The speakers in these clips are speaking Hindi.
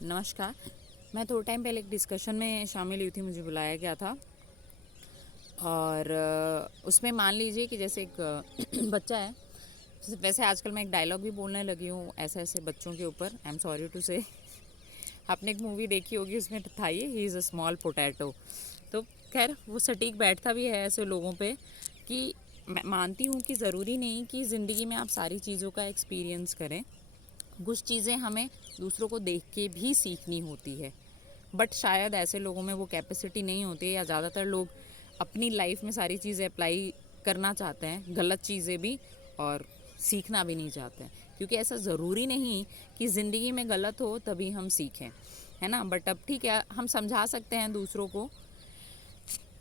नमस्कार। मैं थोड़ा टाइम पहले एक डिस्कशन में शामिल हुई थी, मुझे बुलाया गया था। और उसमें मान लीजिए कि जैसे एक बच्चा है। वैसे आजकल मैं एक डायलॉग भी बोलने लगी हूँ ऐसे ऐसे बच्चों के ऊपर। आई एम सॉरी टू से। आपने एक मूवी देखी होगी, उसमें था ये, he is a small potato. तो खैर वो सटीक बैठता भी है ऐसे लोगों पे कि मैं मानती हूँ कि ज़रूरी नहीं कि ज़िंदगी में आप सारी चीज़ों का एक्सपीरियंस करें। कुछ चीज़ें हमें दूसरों को देख के भी सीखनी होती है, बट शायद ऐसे लोगों में वो कैपेसिटी नहीं होती है, या ज़्यादातर लोग अपनी लाइफ में सारी चीज़ें अप्लाई करना चाहते हैं, गलत चीज़ें भी, और सीखना भी नहीं चाहते हैं। क्योंकि ऐसा ज़रूरी नहीं कि ज़िंदगी में गलत हो तभी हम सीखें, है ना। बट अब ठीक है, हम समझा सकते हैं दूसरों को।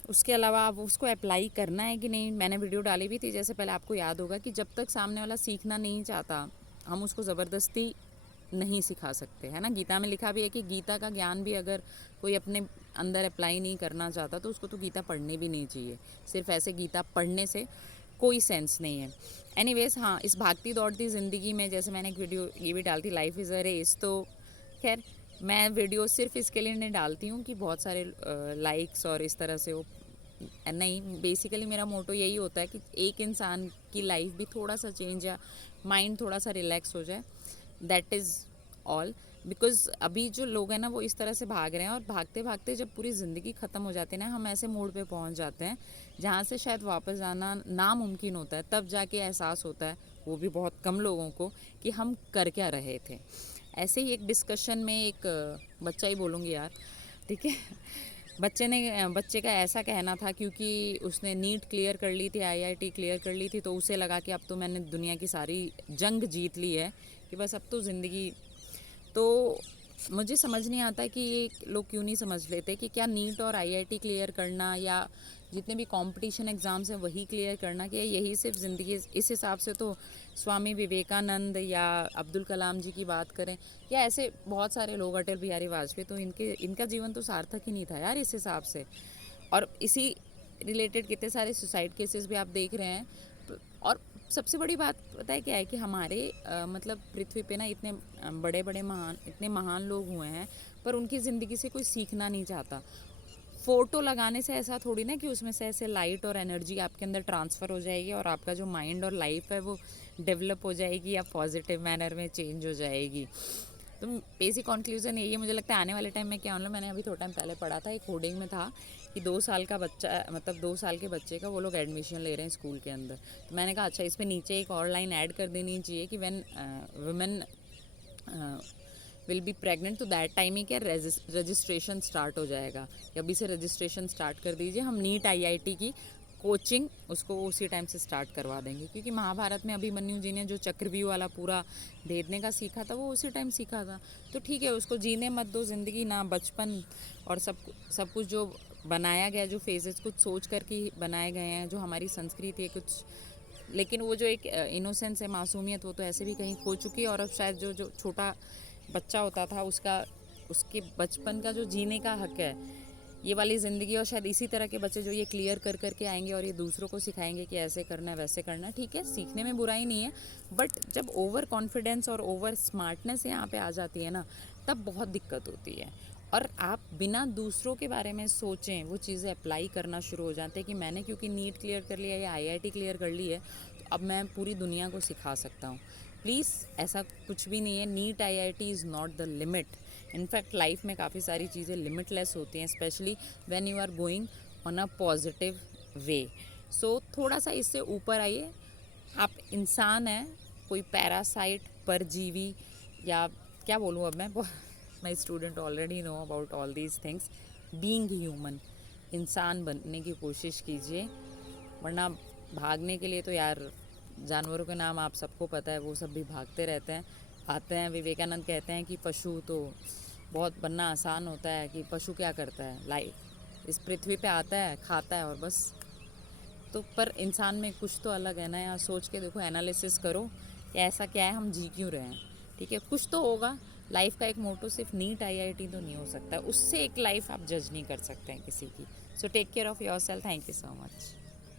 उसके अलावा आप उसको अप्लाई करना है कि नहीं, मैंने वीडियो डाली भी थी। जैसे पहले आपको याद होगा कि जब तक सामने वाला सीखना नहीं चाहता, हम उसको ज़बरदस्ती नहीं सिखा सकते, है ना। गीता में लिखा भी है कि गीता का ज्ञान भी अगर कोई अपने अंदर अप्लाई नहीं करना चाहता तो उसको तो गीता पढ़नी भी नहीं चाहिए। सिर्फ ऐसे गीता पढ़ने से कोई सेंस नहीं है। एनीवेज, हाँ, इस भागती दौड़ती ज़िंदगी में जैसे मैंने एक वीडियो ये भी डालती, लाइफ इज़ अ रेस। तो खैर, मैं वीडियो सिर्फ इसके लिए नहीं डालती हूँ कि बहुत सारे लाइक्स और इस तरह से हो। नहीं, बेसिकली मेरा मोटो यही होता है कि एक इंसान की लाइफ भी थोड़ा सा चेंज या माइंड थोड़ा सा रिलैक्स हो जाए, दैट इज़ ऑल। बिकॉज अभी जो लोग हैं ना, वो इस तरह से भाग रहे हैं, और भागते भागते जब पूरी ज़िंदगी ख़त्म हो जाती है ना, हम ऐसे मोड़ पे पहुंच जाते हैं जहाँ से शायद वापस आना नामुमकिन होता है। तब जाके एहसास होता है, वो भी बहुत कम लोगों को, कि हम कर क्या रहे थे। ऐसे ही एक डिस्कशन में एक बच्चा ही बोलूँगी यार, ठीक है। बच्चे का ऐसा कहना था, क्योंकि उसने नीट क्लियर कर ली थी, आईआईटी क्लियर कर ली थी, तो उसे लगा कि अब तो मैंने दुनिया की सारी जंग जीत ली है, कि बस अब तो ज़िंदगी। तो मुझे समझ नहीं आता कि ये लोग क्यों नहीं समझ लेते कि क्या नीट और आईआईटी क्लियर करना, या जितने भी कंपटीशन एग्ज़ाम्स हैं वही क्लियर करना, कि यही सिर्फ ज़िंदगी। इस हिसाब से तो स्वामी विवेकानंद या अब्दुल कलाम जी की बात करें, या ऐसे बहुत सारे लोग, अटल बिहारी वाजपेयी, तो इनका जीवन तो सार्थक ही नहीं था यार इस हिसाब से। और इसी रिलेटेड कितने सारे सुसाइड केसेस भी आप देख रहे हैं। और सबसे बड़ी बात पता है क्या है, कि हमारे मतलब पृथ्वी पे ना इतने बड़े बड़े महान, इतने महान लोग हुए हैं, पर उनकी ज़िंदगी से कोई सीखना नहीं चाहता। फ़ोटो लगाने से ऐसा थोड़ी ना कि उसमें से ऐसे लाइट और एनर्जी आपके अंदर ट्रांसफ़र हो जाएगी, और आपका जो माइंड और लाइफ है वो डेवलप हो जाएगी, या पॉजिटिव मैनर में चेंज हो जाएगी। तो बेसिक कंक्लूजन यही है। मुझे लगता है आने वाले टाइम में क्या होना, मैंने अभी थोड़ा टाइम पहले पढ़ा था, एक होर्डिंग में था कि 2 साल का बच्चा, मतलब 2 साल के बच्चे का वो लोग एडमिशन ले रहे हैं स्कूल के अंदर। तो मैंने कहा अच्छा, इस पर नीचे एक और लाइन ऐड कर देनी चाहिए कि when women will be pregnant, तो दैट टाइम ही क्या रजिस्ट्रेशन स्टार्ट हो जाएगा, कि अभी से रजिस्ट्रेशन स्टार्ट कर दीजिए। हम नीट आईआईटी की कोचिंग उसको उसी टाइम से स्टार्ट करवा देंगे, क्योंकि महाभारत में अभिमन्यु जी ने जो चक्रव्यूह वाला पूरा भेदने का सीखा था, वो उसी टाइम सीखा था। तो ठीक है, उसको जीने मत दो ज़िंदगी ना, बचपन और सब कुछ जो बनाया गया, जो फेजेस कुछ सोच कर के बनाए गए हैं, जो हमारी संस्कृति है कुछ, लेकिन वो जो एक इनोसेंस है, मासूमियत, वो तो ऐसे भी कहीं खो चुकी है। और अब शायद जो जो छोटा बच्चा होता था, उसके बचपन का जो जीने का हक है, ये वाली ज़िंदगी। और शायद इसी तरह के बच्चे जो ये क्लियर कर करके आएंगे और ये दूसरों को सिखाएंगे कि ऐसे करना है, वैसे करना है। ठीक है, सीखने में बुराई नहीं है, बट जब ओवर कॉन्फिडेंस और ओवर स्मार्टनेस यहाँ पे आ जाती है ना, तब बहुत दिक्कत होती है। और आप बिना दूसरों के बारे में सोचें वो चीज़ें अप्लाई करना शुरू हो जाते हैं, कि मैंने क्योंकि नीट क्लियर कर लिया या आईआईटी क्लियर कर ली है, तो अब मैं पूरी दुनिया को सिखा सकता हूँ। प्लीज़, ऐसा कुछ भी नहीं है। NEET IIT is not the limit. In fact life में काफ़ी सारी चीज़ें लिमिटलेस होती हैं, specially when you are going on a positive way. So थोड़ा सा इससे ऊपर आइए। आप इंसान हैं, कोई पैरासाइट, परजीवी, या क्या बोलूँ अब मैं। My student already know about all these things. Being human, इंसान बनने की कोशिश कीजिए, वरना भागने के लिए तो यार, जानवरों के नाम आप सबको पता है, वो सब भी भागते रहते हैं, आते हैं। विवेकानंद कहते हैं कि पशु तो बहुत बनना आसान होता है, कि पशु क्या करता है, लाइफ इस पृथ्वी पे आता है, खाता है, और बस। तो पर इंसान में कुछ तो अलग है ना यार। सोच के देखो, एनालिसिस करो कि ऐसा क्या है, हम जी क्यों रहे हैं। ठीक है, कुछ तो होगा। लाइफ का एक मोटो सिर्फ नीट आईआईटी तो नहीं हो सकता, उससे एक लाइफ आप जज नहीं कर सकते हैं किसी की। So take care of yourself. Thank you so much.